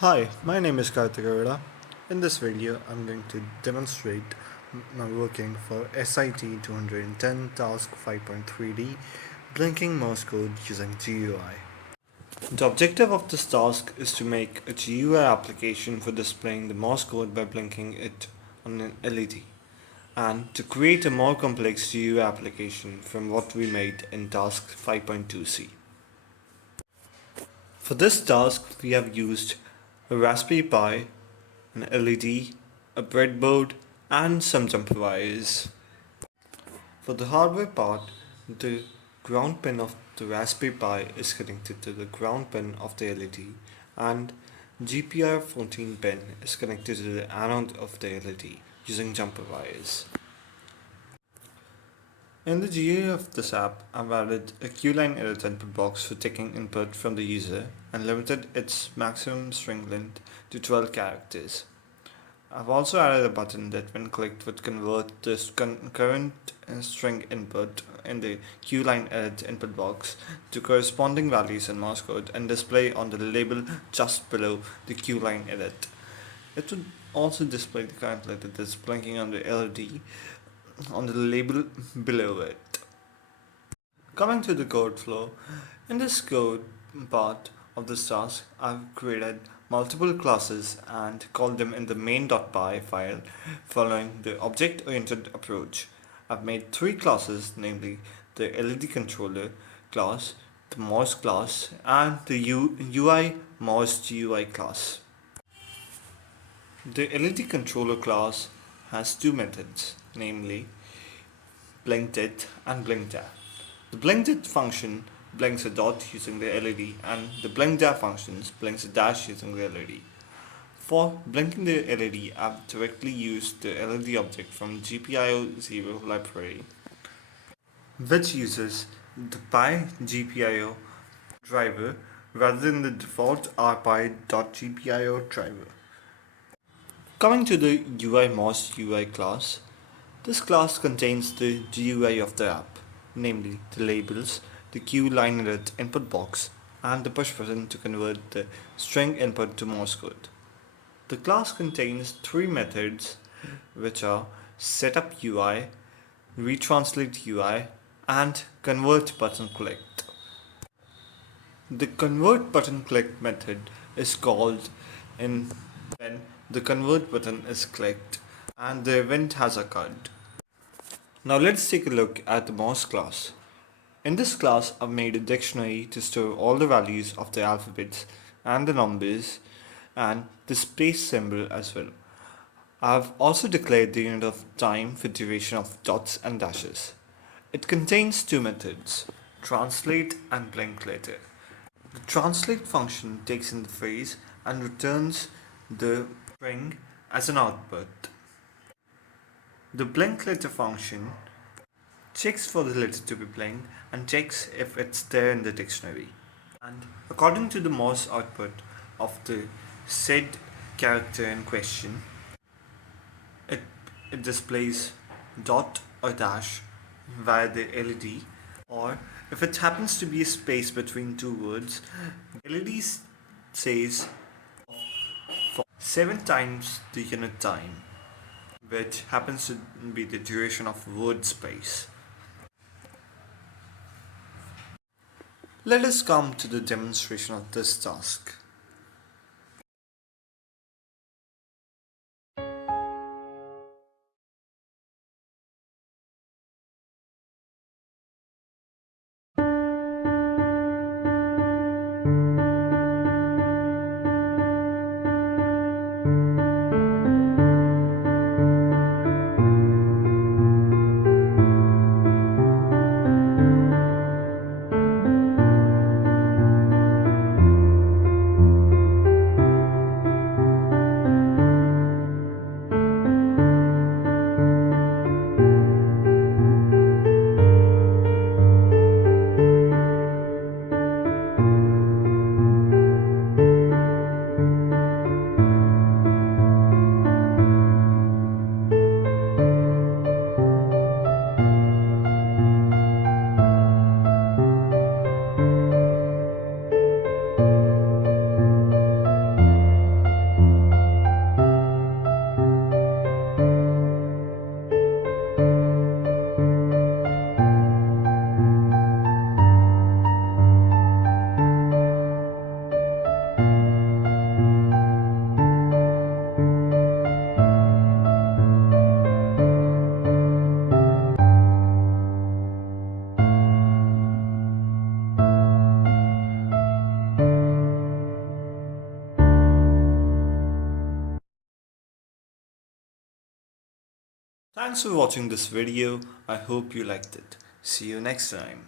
Hi, my name is QtCreator. In this video, I'm going to demonstrate my working for SIT210 Task 5.3D blinking Morse code using GUI. The objective of this task is to make a GUI application for displaying the Morse code by blinking it on an LED, and to create a more complex GUI application from what we made in Task 5.2C. For this task, we have used a Raspberry Pi, an LED, a breadboard, and some jumper wires. For the hardware part, the ground pin of the Raspberry Pi is connected to the ground pin of the LED, and GPR14 pin is connected to the anode of the LED using jumper wires. In the GUI of this app, I've added a QLine edit input box for taking input from the user and limited its maximum string length to 12 characters. I've also added a button that when clicked would convert the current string input in the QLine edit input box to corresponding values in Morse code and display on the label just below the QLine edit. It would also display the current letter that's blinking on the LED on the label below it. Coming to the code flow, in this code part of this task, I've created multiple classes and called them in the main.py file following the object-oriented approach. I've made three classes, namely the LED controller class, the Morse class, and the UI Morse GUI class. The LED controller class has two methods, namely blinkDit and blinkDAF. The blinkDit function blinks a dot using the LED, and the blinkDAF functions blinks a dash using the LED. For blinking the LED, I've directly used the LED object from GPIO0 library, which uses the PyGPIO driver rather than the default RPi.gpio driver. Coming to the UI Morse UI class, this class contains the GUI of the app, namely the labels, the QLine edit input box, and the push button to convert the string input to Morse code. The class contains three methods, which are setupUI, retranslateUI, and convertButtonClicked. The convertButtonClicked method is called when the convert button is clicked and the event has occurred. Now let's take a look at the Morse class. In this class, I've made a dictionary to store all the values of the alphabets and the numbers and the space symbol as well. I've also declared the unit of time for duration of dots and dashes. It contains two methods, translate and blink later. The translate function takes in the phrase and returns the string as an output. The blink letter function checks for the letter to be blinked and checks if it's there in the dictionary. And according to the Morse output of the said character in question, it displays dot or dash via the LED, or if it happens to be a space between two words, LED says for 7 times the unit time, which happens to be the duration of word space. Let us come to the demonstration of this task. Thanks for watching this video. I hope you liked it. See you next time.